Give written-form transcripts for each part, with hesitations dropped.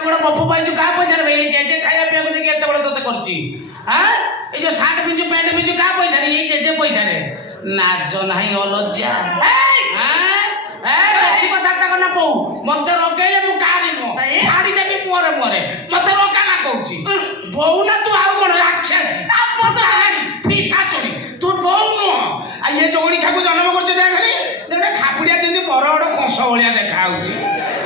पप्पू पाई का पैसा रे जे जे खाया पिया को के एते बड़ तते करची हां ए जो शर्ट पिंजु पैंट पिंजु का पैसा रे जे जे पैसा रे नाच नाही अलज्जा हां ए कथा ता कना पौ मते रगेले मु कारी नो छाड़ी देबी मोरे मोरे मते रोका ना कहूची बहु ना तू आउ कोन राक्षस साप तो हारी पिसा चोरी तू बहु नो आ ये जोड़ी खाकू जन्म करछ दे घरी देडा खापुडिया दिंदी बरड खंस भलिया देखा होची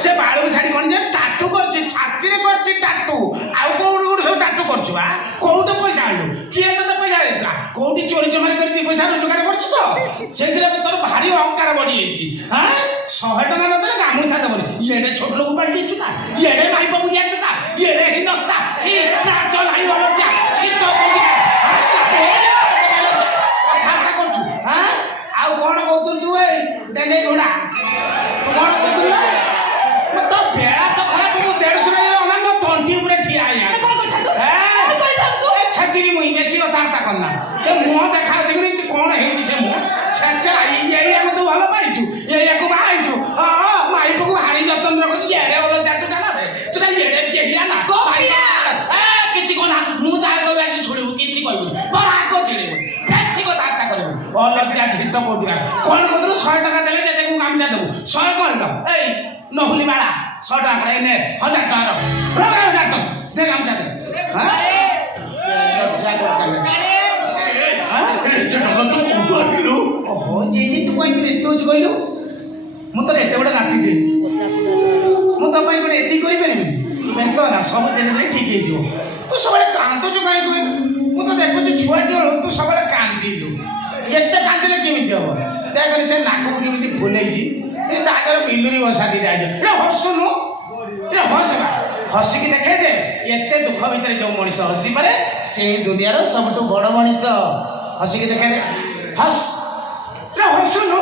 से बाळू छाड़ी कोन जे टाटू करछ छाती रे करछ टाटू आउ कोउड कोउड सब टाटू करछ बा कोउड पैसा आलु किए तते पैसा देला कोउडी चोरी चमारी कर दी पैसा रोजगार करछ तो सेदिरे तोर भारी अहंकार बढी हेची हां 100 टका न देले गामुछा देबनी येडे छोट लोक पाल्टी चुका येडे माई बाबू या चुका येडे हिनस्ता छी ना चल हाई अलजा छी तो कोडी कथा करछु हां आउ कोन कहतु तू ए देने घोड़ा तू कोन कहतु मत बेड़ा तो खराब मु 150 रे अनन तंटी ऊपर ठिया आया छचिरी मुई बेसी कथा करना से मुंह देखा देखि तू कोन हेची से मुंह छचा ये हम तो भालो पाइछु ये को आइछु हां माई को हारी जतन रखो येडे ओलो जातु ना बे तुला येडे केहिया ना को भैया ए किछि कोना मु जाय को बैठी छोड़ू किछि कहबो बड़ा को चिड़ेबो बेसी कथा करबो अलज्जा झिट पडुआ कोन कोदरो 100 टका देले जे को गामछा देबो 100 कोन द एई नहुली बाळा 100 टका रे ने 1000 टका रो 1000 टका दे गामछा दे हां लज्जा करता ओहो जे तू कोई व्यस्त होछ कहलु मु तो एते बडा नाती दे मु तो पई कोन एती करि परबी व्यस्त ना सब दिन रे ठीक हे जो तू सबले कांतो जो काई कोइ मु तो देखु छु छुआ टी तू सबले कांदिलु एते कांदिले केमिति हो देख से नाको केमिति फुलै जी ए तागर बिलुरी बसा दी जाय रे हसनु रे हसना हसी की देखे दे एते दुख भीतर जो मनीष हसी पारे से दुनिया रो सबटु बड़ मनीष हसी की देखे दे हस रे हसनु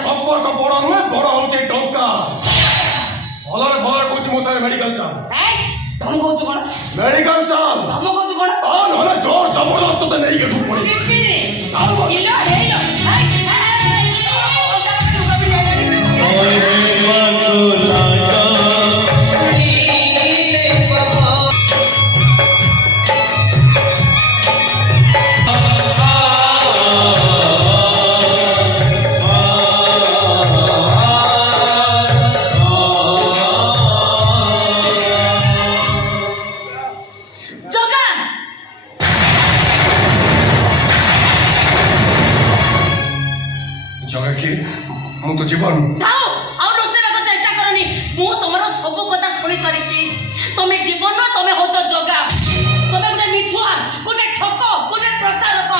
संपर्क बड़ा नुहे बड़ा होचे टंका भलरे भलरे कहछि मो सारे मेडिकल जा ତମେ କହୁଛୁ କଣ? ମେଡିକାଲ ଚାଲ ତମେ କହୁଛୁ କଣ? ନହେଲେ ଜୋର ଜବରଦସ୍ତ ତ ନେଇକି ଏଠୁ ପଳେଇ ଜଗା କିଏ? ମୁଁ ତ ଜୀବନ চেষ্টা করনি মু তোমার সবু কথা শুনি সারিছি তুমি জীবন তুমি হচ্ছ জগা তুমি গোটে মিছুয়া গোটে ঠক গোটে প্রতারক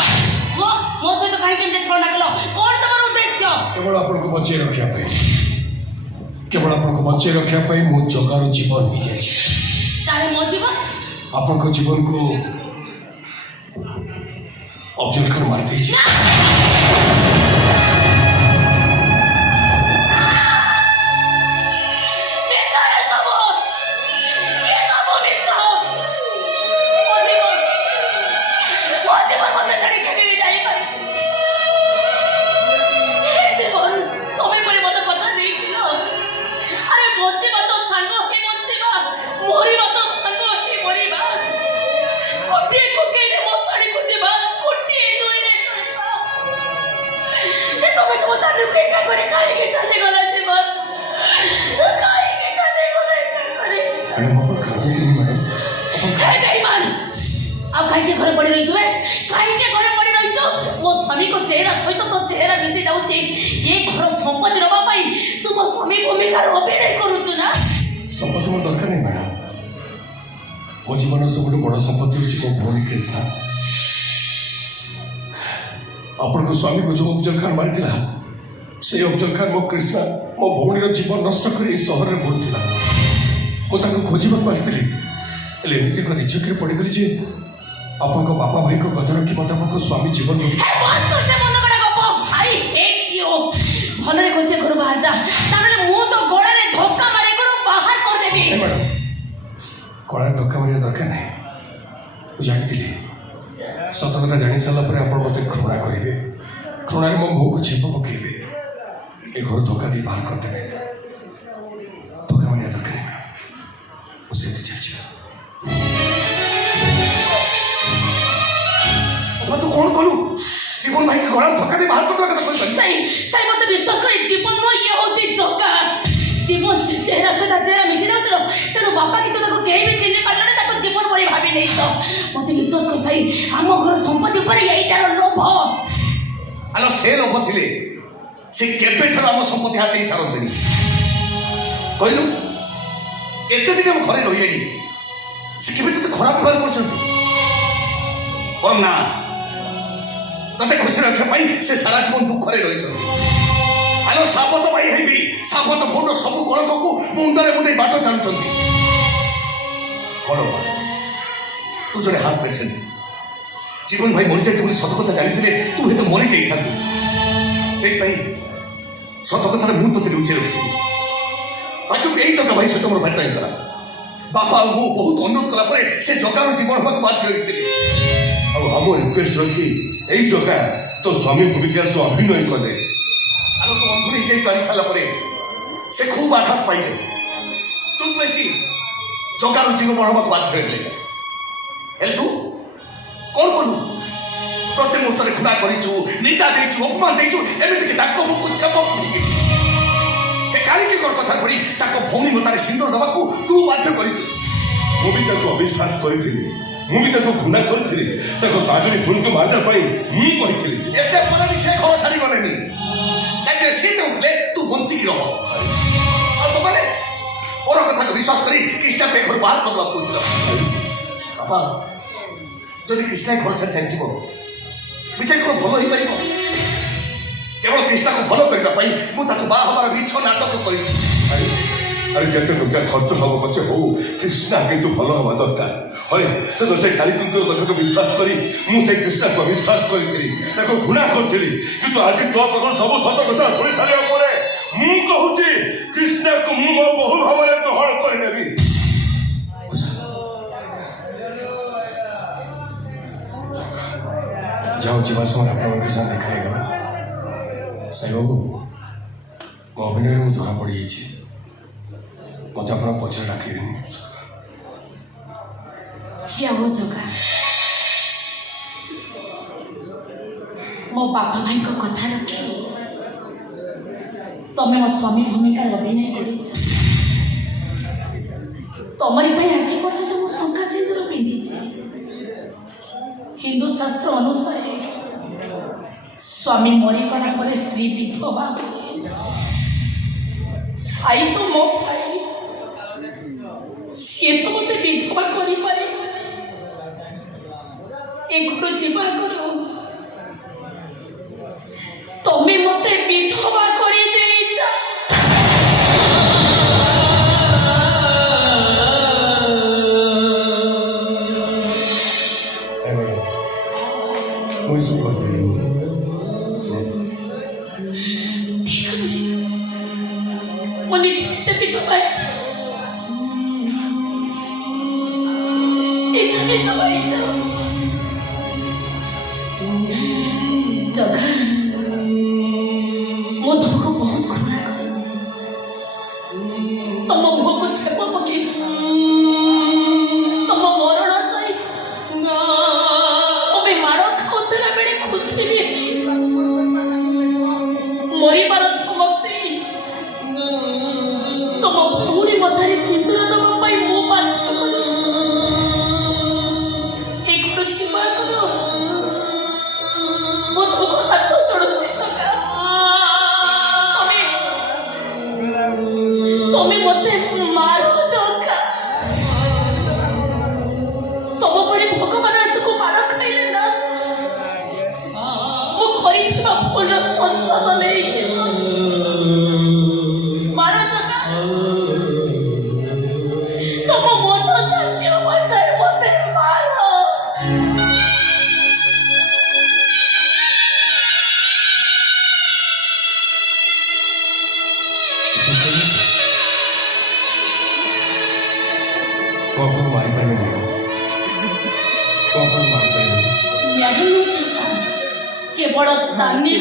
মো সহিত কাহিঁকি এমনি ছড়া কল কোন তোমার উদ্দেশ্য কেবল আপনাকে বঞ্চাই রক্ষা পাই কেবল আপনাকে বঞ্চাই রক্ষা পাই ମୁଁ ଜଗାର ଜୀବନ ନେଇଯାଇଛି তাহলে মো জীবন ଆପଣଙ୍କ ଜୀବନକୁ ଅଫଜଲ ଖାନ ମାରିଦେଇଛି ঘরে পড়ে রয়েছে কাহিঁকে ঘরে পড়ে রয়েছ মো স্বামীকে চেহারা সহিত তো চেহারা মিশে যাচ্ছে এ ঘর সম্পত্তি নেওয়া পাই তুম স্বামী ভূমিকার অভিনয় করুছু না সম্পত্তি ମୋର ଦରକାର ନାହିଁ ମ୍ୟାଡ଼ାମ ମୋ ଜୀବନର ସବୁଠୁ ବଡ଼ ସମ୍ପତ୍ତି ହେଉଛି ମୋ ଭଉଣୀ କ୍ରିଷ୍ଣା ଆପଣଙ୍କ ସ୍ୱାମୀକୁ ଯେଉଁ ଅଫଜଲ ଖାନ ମାରିଥିଲା ସେଇ ଅଫଜଲ ଖାନ ମୋ କ୍ରିଷ୍ଣା ମୋ ଭଉଣୀର ଜୀବନ ନଷ୍ଟ କରି ଏହି ସହରରେ ବୁଲୁଥିଲା ମୁଁ ତାଙ୍କୁ ଖୋଜିବାକୁ ଆସିଥିଲି ହେଲେ ଏମିତି ଏକ ନିଚକରେ ପଡ଼ିଗଲି ଯେ ଆପଣଙ୍କ ବାପା ଭାଇଙ୍କ କଥା ରଖି ମୋତେ ଆପଣଙ୍କ ସ୍ୱାମୀ ଜୀବନ ଭଲରେ କହିছে ଘରୁ ବାହାର ଯା ତାହେଲେ ମୁଁ ତ ଗୋଡ଼ରେ ଧକ୍କା ମାରି ଘରୁ ବାହାର କରିଦେବି ମ୍ୟାଡ଼ାମ କଳାରେ ଧକ୍କା ମାରିବା ଦରକାର ନାହିଁ ମୁଁ ଜାଣିଥିଲି ସତ କଥା ଜାଣି ସାରିଲା ପରେ ଆପଣ ମୋତେ ଘୃଣା କରିବେ ଘୃଣାରେ ମୋ ମୁହଁକୁ ଛେପ ପକାଇବେ ଏ ଘରୁ ଧୋକା ଦେଇ ବାହାର କରିଦେବେ ଧୋକା ମାରିବା ଦରକାର ନାହିଁ ମ୍ୟାଡ଼ାମ ମୁଁ ସେଠି ଚାହିଁଛି ତୁ କ'ଣ କଲୁ ଜୀବନ ଭାଇକି ଗଳାରେ ଧକ୍କା ଦେଇ ବାହାର କରିଦେବା କଥା କହିପାରିବି সেই মতো বিশ্বাস করে জীবন ইয়ে হচ্ছে জগা জীবন চেহারা সদা চেহারা মিশে যাচ্ছিল তেণু বাপা কিন্তু তাকে কেউ বি চিহ্নি পারলে তাকে জীবন বলে ভাবি নেই তো মতো বিশ্বাস করে সাই আম ঘর সম্পত্তি উপরে এইটার লোভ আলো সে লোভ ଥିଲେ ସେ କେବେଠାରୁ ଆମ ସମ୍ପତ୍ତି ହାତେଇ ସାରନ୍ତିନି କହିଲୁ ଏତେ ଦିନ ଆମ ଘରେ ରହିଲେଣି ସେ କେବେ ତୋତେ ଖରାପ ବ୍ୟବହାର କରୁଛନ୍ତି କଣ ନା ତତେ ଖୁସି ରଖିବା ପାଇଁ ସେ ସାରା ଜୀବନ ଦୁଃଖରେ ରହିଛନ୍ତି ଆଲୋ ସାବତ ଭାଇ ହେଇବି ସାବତ ଭଉଣର ସବୁ କଳଙ୍କକୁ ମୁଣ୍ଡରେ ମୁଣ୍ଡେଇ ବାଟ ଚାଲୁଛନ୍ତି କଣ ତୁ ଜଣେ ହାର୍ଟ ପେସେଣ୍ଟ ଜୀବନ ଭାଇ ମରିଯାଇଛି ବୋଲି ସତ କଥା ଜାଣିଥିଲେ ତୁ ହୁଏତ ମରିଯାଇଥାନ୍ତୁ ସେଇଥିପାଇଁ ସତ କଥାରେ ମୁଁ ତୋତେ ଲୁଚେଇ ରଖିଥିଲି ବାକି ଏଇ ଜଗା ଭାଇ ସହିତ ମୋର ଭେଟ ହେଇଗଲା ବାପା ଆଉ ମୁଁ ବହୁତ ଅନୁରୋଧ କଲା ପରେ ସେ ଜଗାର ଜୀବନ ହବାକୁ ବାଧ୍ୟ ହେଇଥିଲି ଆଉ ଆମ ରିକ୍ୱେଷ୍ଟ ରଖି ଏଇ ଜଗା ତୋ ସ୍ୱାମୀ ଭୂମିକାରେ ସେ ଅଭିନୟ କଲେ ଆଉ ତୋ ବନ୍ଧୁ ନିଜେ ଚାଲି ସାରିଲା ପରେ ସେ ଖୁବ୍ ଆଘାତ ପାଇଲେ ଯୋଉଥିପାଇଁ କି ଜଗାର ଜୀବନ ହବାକୁ ବାଧ୍ୟ ହେଲେ ହେଲେ ତୁ କ'ଣ କଲୁ ପ୍ରତି ମୁହୂର୍ତ୍ତରେ ଖୁଦା କରିଛୁ ନିନ୍ଦା ଦେଇଛୁ ଅପମାନ ଦେଇଛୁ ଏମିତିକି ତାଙ୍କ ମୁଖକୁ ଛେପ ପକେଇକି ସେ କାଳିକି କଥା ପଡ଼ି ତାଙ୍କ ଭଉଣୀ ମତାରେ ସିନ୍ଦୁର ଦେବାକୁ ତୁ ବାଧ୍ୟ କରିଛୁ ମୁଁ ବି ତାକୁ ଅବିଶ୍ୱାସ କରିଥିଲି ମୁଁ ବି ତାକୁ ଘୃଣା କରିଥିଲି ତାକୁ ପାଗଳି ଭଉଣୀକୁ ମାରିବା ପାଇଁ ମୁଁ କହିଥିଲି ଏତେ ପରେ ବି ସେ ଘର ଛାଡ଼ିଗଲେନି କାହିଁକି ସେ ଚାହୁଁଥିଲେ ତୁ ବଞ୍ଚିକି ରହ ଆଉ ତମେ ମୋର କଥାକୁ ବିଶ୍ୱାସ କରି କ୍ରିଷ୍ଣା ପାଇଁ ଘରୁ ବାହାର କରିବାକୁ କହୁଥିଲ ବାପା ଯଦି କ୍ରିଷ୍ଣା ଘର ଛାଡ଼ି ଚାଲିଯିବ ବିଚାର କ'ଣ ଭଲ ହେଇପାରିବ କେବଳ କ୍ରିଷ୍ଣାକୁ ଭଲ କରିବା ପାଇଁ ମୁଁ ତାକୁ ବାହା ହେବାର ମିଛ ନାଟକ କରିଛି ଆରେ ଯେତେ ଟଙ୍କା ଖର୍ଚ୍ଚ ହବ ପଛେ ହଉ କ୍ରିଷ୍ଣା କିନ୍ତୁ ଭଲ ହେବା ଦରକାର ହରେ ସେ କାଳିକୁଙ୍କର କଥାକୁ ବିଶ୍ୱାସ କରି ମୁଁ ସେ କ୍ରିଷ୍ଣାକୁ ଅବିଶ୍ୱାସ କରିଥିଲି ତାକୁ ଘୃଣା କରିଥିଲି କିନ୍ତୁ ଆଜି ତୋ ପାଖରୁ ସବୁ ସତ କଥା ଶୁଣି ସାରିବା ପରେ ମୁଁ କହୁଛି କ୍ରିଷ୍ଣାକୁ ମୁଁ ମୋ ବହୁ ଭାବରେ ଗ୍ରହଣ କରିନେବି ଯାଉଛି ବା ସମୟରେ ଆପଣଙ୍କ ସହ ଦେଖା ହେଇଗଲା ସାଇବାବୁ ମୋ ଅଭିନୟରେ ମୁଁ ଧରା ପଡ଼ିଯାଇଛି ମୋତେ ଆପଣ ପଛରେ ଡାକିବେନି ଠିଆ ହୁଅ ଜଗା ମୋ ବାପା ଭାଇଙ୍କ କଥା ରଖି ତମେ ମୋ ସ୍ୱାମୀ ଭୂମିକାରେ ଅଭିନୟ କରିଛ ତମରି ପାଇଁ ଆଜି ପର୍ଯ୍ୟନ୍ତ ମୁଁ ଶଙ୍ଖା ସିନ୍ଦୁର ପିନ୍ଧିଛି ହିନ୍ଦୁ ଶାସ୍ତ୍ର ଅନୁସାରେ ସ୍ୱାମୀ ମରିଗଲା ପରେ ସ୍ତ୍ରୀ ବିଧବା ହୁଏ ସାଇ ତ ମୋ ଭାଇ ସିଏ ତ ମୋତେ ବିଧବା କରିପାରିବନି ଏ ଘର ଯିବା ଆଗରୁ ତମେ ମୋତେ ବିଧବା କରିଦେଇଛ ମୁଁ ଏସବୁ କରିଦେବି ଠିକ ଅଛି ମୁଁ ନିଜେ ବିଧବା ହେଇଯାଉଛି ନିଜେ ବିଧବା ହେଇଯାଉଛି ଜଗା ମୁଁ ତୁମକୁ ବହୁତ ଘୃଣା କରିଛି ତମ ମୁହଁକୁ ଛେପ ପକେଇଛି ତମ ମରଣ ଚାହିଁଛି ତମେ ମାଡ଼ ଖାଉଥିଲା ବେଳେ ଖୁସି ବି ହେଇଛି ମରିବାର ଧମକ ଦେଇ ତମ ଭଉଣୀ ମଥାରେ ସିନ୍ଦୁର ଦେବା ପାଇଁ ମୁଁ ବାଧ୍ୟ କରିଛି ଏ ଘର ଯିବା କର ମୁଁ ତୁମକୁ ହାତ ଯୋଡ଼ୁଛି ଜଗା তুমি মতে মারো জগা তব পরে ভগবান এতকু মার খাইলে না মু করিଥିବା ভুল সংশোধন ହେଇଯିବ মার জগা তব মন শান্তি বাঁচায় মতে মারো ମୁଁ ଆପଣଙ୍କୁ ମାରିପାରିବିନି ମୁଁ ଆପଣଙ୍କୁ ମାରିପାରିବିନି କେବଳ ଦାନି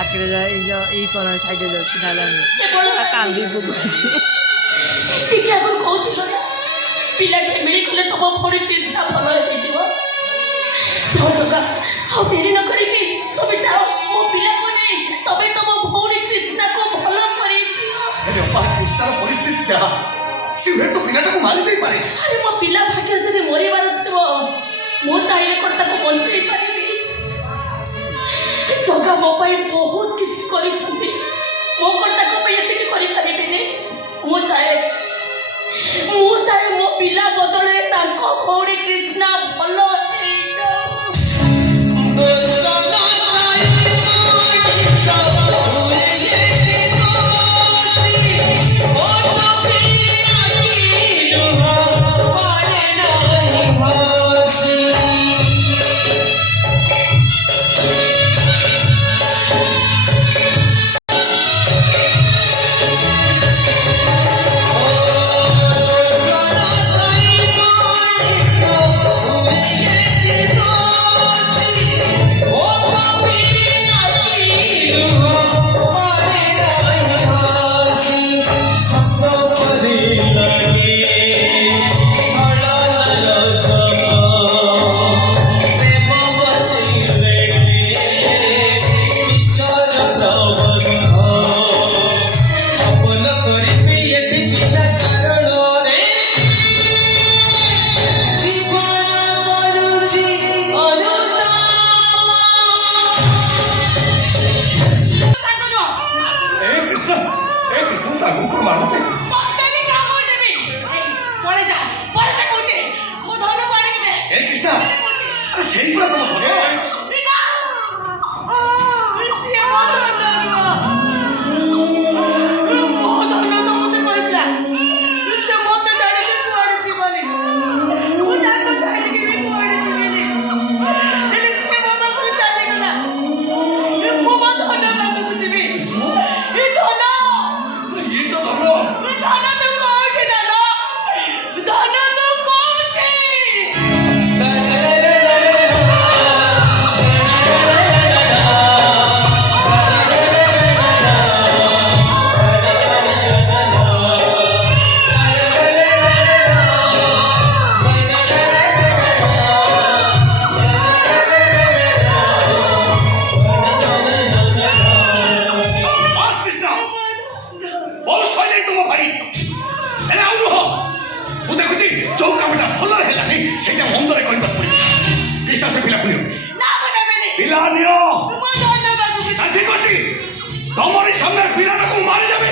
ଆଖିରେ ଏଇ କଣ ସାଇଡରେ ଯାଉଛି ଢାଲାନି କେବଳ କାନ୍ଦି ପକଉଛି ଟିକେ ଆଗରୁ କହୁଥିଲ ନା ପିଲା ଫ୍ୟାମିଲି କଲେ ତମ ଭଉଣୀ କୃଷ୍ଣା ଭଲ ହେଇଯିବ ଯାଅ ଜଗା ଆଉ ଡେରି ନ କରିକି ତମେ ଯାଅ ମୋ ପିଲାକୁ ନେଇ ତମେ ତମ ଭଉଣୀ କୃଷ୍ଣାକୁ ଭଲ କରିଦିଅ କୃଷ୍ଣର ପରିସ୍ଥିତି ଯାହା ସେ ହୁଏତ ପିଲାଟାକୁ ମାରି ଦେଇପାରେ ଆରେ ମୋ ପିଲା ଭାଗ୍ୟରେ ଯଦି ମରିବାର ଥିବ ମୁଁ ଚାହିଁଲେ କ'ଣ ତାକୁ ବଞ୍ଚେଇ ପାରିବି ଜଗା ମୋ ପାଇଁ ବହୁତ କିଛି କରିଛନ୍ତି ମୋ କ'ଣ ତାଙ୍କ ପାଇଁ ଏତିକି କରିପାରିବିନି ମୁଁ ଚାହେଁ ମୋ ପିଲା ବଦଳରେ ତାଙ୍କ ଭଉଣୀ କୃଷ୍ଣା ଭଲ ହେଇଯାଉ ସେଇଗୁଡ଼ା ତମ ଘର সামনের পিলাটাকে মারি যাবে।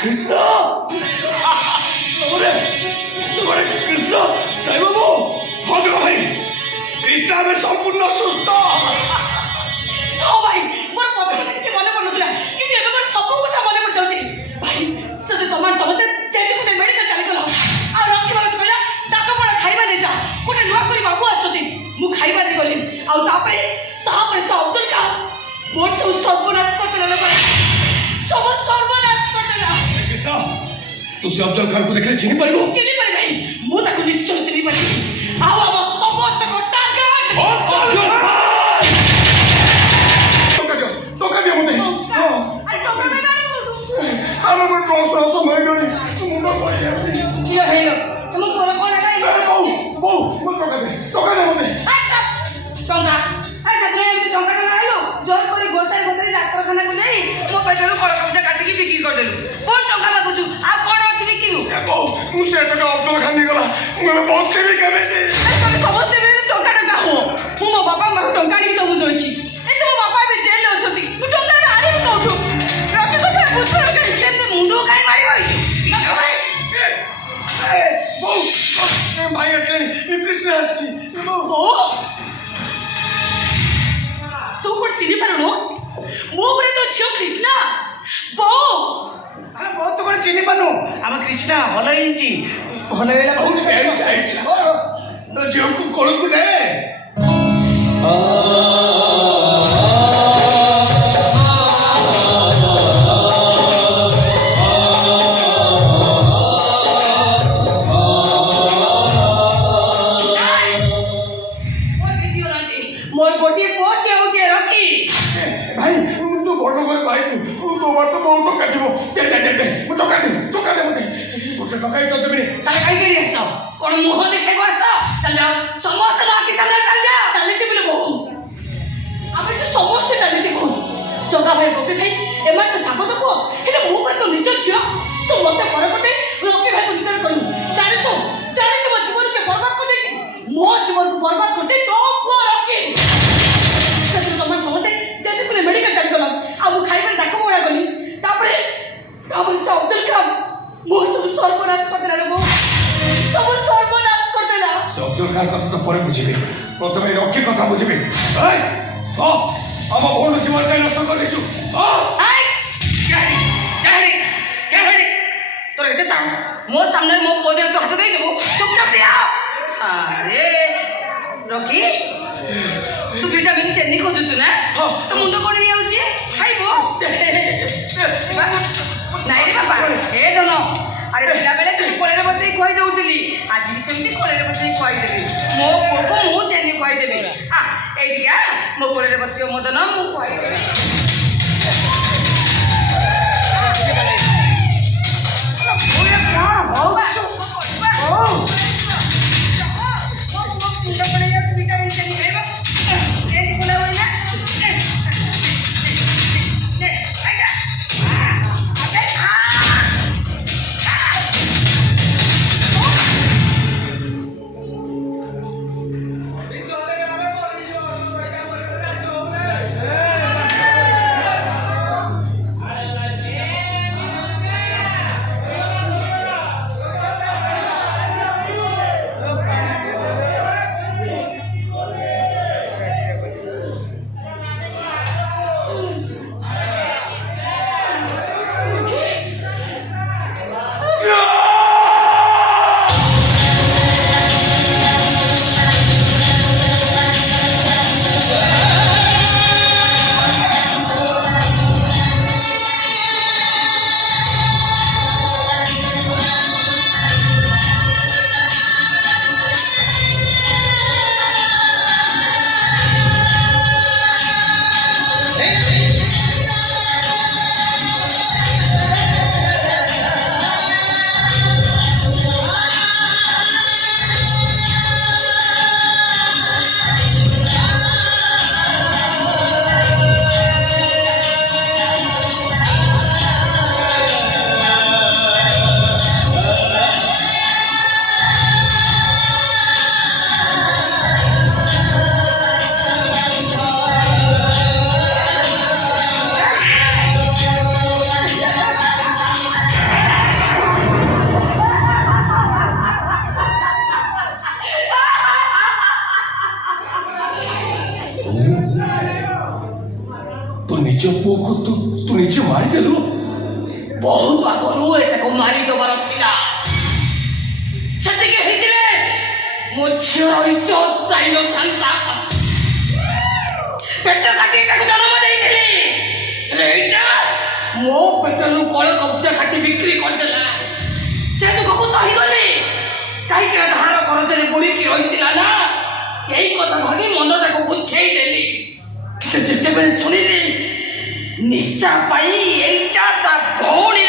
কৃষ্ণ কৃষ্ণ সাইবাবু মজা ভাই কৃষ্ণ আমি সম্পূর্ণ সুস্থ। ভাই মোর কথা কিছু মনে পড়ুনଥିଲା কিন্তু ଏବେ ମୋର ସବୁ କଥା ମନେ ପଡ଼ିଯାଉଛି ଭାଇ ସେଦିନ ତମର ସମସ୍ତେ ଯାଇକି ଗୋଟେ ମେଡିକାଲ ଚାଲିଗଲ ଆଉ ରଖି ଭାଇ କହିଲା ଡାକ ପଡ଼ା ଖାଇବା ନେଇ ଯା ଗୋଟେ ନୂଆ କରି ବାବୁ ଆସୁଛନ୍ତି ମୁଁ ଖାଇବା ନେଇ ଗଲି ଆଉ ତାପରେ ସେ ଅବଦୁଲ କା ମୋର ସବୁ ସର୍ବନାଶ କରିଦେଲା ଭାଇ ସବୁ ସର୍ବନାଶ କରିଦେଲା। କୃଷ୍ଣ ତୁ ସେ ଅଫଜଲ ଖାନକୁ ଦେଖିଲେ ଚିହ୍ନି ପାରିବୁ? ଚିହ୍ନି ପାରି ଭାଇ ମୁଁ ତାକୁ ନିଶ୍ଚୟ ଚିହ୍ନି ପାରିବି ଆଉ ଆମ ସମସ୍ତଙ୍କ ଟାର୍ଗେଟ ଅଫଜଲ ଖାନ ଟଙ୍କା ଦିଅ ମୋତେ। ଆମେ ଗୋଟେ ଟ୍ରନ୍ସଫର ସମୟ ଗଣି ମୁଣ୍ଡ ପଡ଼ି ଆସି ଇଏ ହେଇଲ ତମ ତୋର କଣ ହେଲା ବୋଉ ମୋ ଟଙ୍କା ଦେ ମୋତେ। ଟଙ୍କା ସେଥିରେ ଏମିତି ଟଙ୍କା ଆଇଲୁ ଜୋର କରି ଗୋସାଇ ଡାକ୍ତରଖାନାକୁ ନେଇ ମୋ ପେଟରୁ କଳକବଜା କାଟିକି ବିକ୍ରି କରିଦେଲୁ କଣ ଟଙ୍କା ମାଗୁଛୁ ଆଉ କଣ ଅଛି ବିକିବୁ? ମୁଁ ସେ ଟଙ୍କା ଅବଦୁଲ ଖାନ ନେଇଗଲା ମୁଁ ଏବେ ବଞ୍ଚିବି କେମିତି? ତମେ ସମସ୍ତେ ଟଙ୍କା ହୁଅ ମୁଁ ମୋ ବାପାଙ୍କର ଟଙ୍କା ଆଣିକି ତମକୁ ଦଉଛି ଏତେ ମୋ ବାପା ଏବେ ଜେଲରେ ଅଛନ୍ତି ମୁଁ ଟଙ୍କା ଆଣିବି କୋଉଠୁ? ରଖି କଥା ବୁଝୁନ କାହିଁ କେତେ ମୁଣ୍ଡ କାହିଁ ମାରିବ ଭାଇ ଆସିଲାଣି କୃଷ୍ଣ ଆସିଛି। ତୁ କଣ ଚିହ୍ନି ପାରୁନୁ ମୋ ଉପରେ ତୋ ଝିଅ କୃଷ୍ଣା ବୋଉ ଆରେ ବହୁତ କଣ ଚିହ୍ନି ପାରୁନୁ ଆମ କୃଷ୍ଣା ଭଲ ହେଇଛି ଭଲ ହେଇଗଲା ଝିଅକୁ କୋଳକୁ ନେ। ମୋର ଗୋଟିଏ ପୁଅ ସେ ହଉଛି ରକି। ଭାଇ ତୁ ବଡ଼ ଘରେ ଭାଇ ତୁ ତୋର ତ ବହୁତ ଟଙ୍କା ଥିବ ମୁଁ ଟଙ୍କା ଦେ ମୋତେ ଗୋଟେ ଟଙ୍କା ହିଁ ଦେବିନି। ତାହେଲେ କାହିଁକି ଏଠି ଆସିଛ କଣ ମୁହଁ ଦେଖେଇକୁ ଆସ ଚାଲ ଯାଅ ସମସ୍ତେ ଆଖି ସାମ୍ନାରେ ଚାଲି ଯାଅ ଚାଲିଛି ବୋଲି ବୋଉ ଆମେ ତ ସମସ୍ତେ ଚାଲିଛି ବୋଉ ଜଗା ଭାଇ ଗୋପୀ ଭାଇ ଏମାନେ ତ ସାଗତ ପୁଅ ହେଲେ ମୁଁ କଣ ତୋ ନିଜ ଝିଅ ତୁ ମତେ ପର ପଟେ ରକି ଭାଇକୁ ନିଜର କରୁ ଜାଣିଛୁ ମୋ ଜୀବନକୁ ବର୍ବାଦ କରିଦେଇଛି ମୋ ଜୀବନକୁ ବର୍ବାଦ କରିଛି ତୋ ପୁଅ ରକି। ସେଥିରେ ତମର ସମସ୍ତେ ଜେଜେକୁ ମେଡିକାଲ ଚାଲିଗଲ ଆଉ ମୁଁ ଖାଇବାରେ ଡାକ ପଡ଼ା ଗଲି ତାପରେ ସେ ଅବଦୁଲ ଖାନ ମୋର ସବୁ ସର୍ବନାଶ କରିଦେଲା ବୋଉ ସବୁ ସର୍ବନାଶ କରିଦେଲା। ସେ ଅବଦୁଲ ଖାନ କଥା ତ ପରେ ବୁଝିବି ପ୍ରଥମେ ରକି କଥା ବୁଝିବି। ଆମ ଭଉଣୀ ଜୀବନ ପାଇଁ ନଷ୍ଟ କରିଦେଇଛୁ। তোর এতে চান্স মোর সামনে মো পদের তো হাতে দেই দেবো চুপচাপ দিয়া আরে রকি তু ভিটামিন চেনি খোঁজুছু না তো মুন্ড কোন নিয়ে যাଉଛି খাইবো নাই রে বাবা এ দোনো আরে পিলাবেলে তুই কোলেরে বসেই খুয়াই দউছিলি আজ ବି ସେମିତି কোলেরে বসেই খুয়াই দেবি ମୋ ପୁଅକୁ ମୁଁ চেনি খুয়াই দেবি এইদিকে ମୋ কোলেরে বসিও মদন ମୁଁ খুয়াই দেবি ନିଜ ପୁଅକୁ ତୁ ନିଜେ ମାରିଦେଲୁ। ବହୁତ ଆଗରୁ ଏଟାକୁ ମାରିଦେବାର ଥିଲା ସେତିକି ହେଇଥିଲେ ମୋ ଝିଅର ଇଜ୍ଜତ ଯାଇନଥାନ୍ତା ପେଟ କାଟି ଏଟାକୁ ଜନ୍ମ ଦେଇଥିଲି ହେଲେ ଏଇଟା ମୋ ପେଟରୁ କଳ କବ୍ଜା କାଟି ବିକ୍ରି କରିଦେଲା ସେ ଦୁଃଖକୁ ସହିଗଲି କାହିଁକିନା ଧାର କରଜରେ ବୁଡ଼ିକି ରହିଥିଲା ନା ଏଇ କଥା ଭାବି ମନଟାକୁ ବୁଝେଇ ଦେଲି କିନ୍ତୁ ଯେତେବେଳେ ଶୁଣିଲି ନିଶା ପାଇଁ ଏଇଟା ତା ଭଉଣୀ